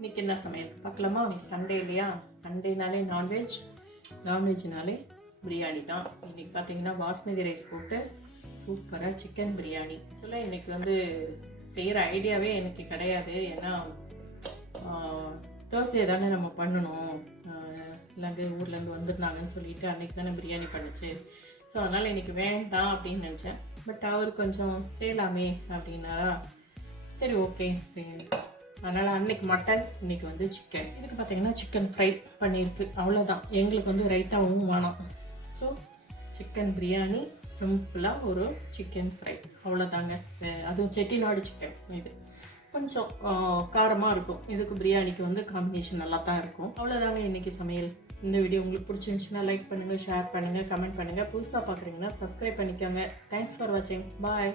இன்றைக்கி என்ன சமையல் பார்க்கலாமா? சண்டே இல்லையா? சண்டேனாலே நான்வெஜ்னாலே பிரியாணி தான். இன்றைக்கி பார்த்தீங்கன்னா பாஸ்மதி ரைஸ் போட்டு சூப்பராக சிக்கன் பிரியாணி. ஆக்சுவலாக இன்றைக்கி வந்து செய்கிற ஐடியாவே எனக்கு கிடையாது. ஏன்னா தேர்ஸ்டே தானே நம்ம பண்ணணும், இல்லைங்க ஊர்லேருந்து வந்துருந்தாங்கன்னு சொல்லிட்டு அன்றைக்கி தானே பிரியாணி பண்ணுச்சு. ஸோ அதனால் இன்றைக்கி வேண்டாம் அப்படின்னு நினச்சேன். பட் அவர் கொஞ்சம் செய்யலாமே அப்படின்னாரா, சரி ஓகே சரி. அதனால் அன்றைக்கி மட்டன், இன்றைக்கி வந்து சிக்கன். இதுக்கு பார்த்தீங்கன்னா சிக்கன் ஃப்ரை பண்ணியிருக்கு, அவ்வளோதான். எங்களுக்கு வந்து ரைட்டாகவும் வேணாம். ஸோ சிக்கன் பிரியாணி, சிம்பிளாக ஒரு சிக்கன் ஃப்ரை, அவ்வளோதாங்க. அதுவும் செட்டிநாடு சிக்கன். இது கொஞ்சம் காரமாக இருக்கும். இதுக்கு பிரியாணிக்கு வந்து காம்பினேஷன் நல்லா தான் இருக்கும். அவ்வளோதாங்க இன்றைக்கி சமையல். இந்த வீடியோ உங்களுக்கு பிடிச்சிருந்துச்சுன்னா லைக் பண்ணுங்கள், ஷேர் பண்ணுங்கள், கமெண்ட் பண்ணுங்கள். புதுசாக பார்க்குறீங்கன்னா சப்ஸ்கிரைப் பண்ணிக்கோங்க. தேங்க்ஸ் ஃபார் வாட்சிங். பாய்.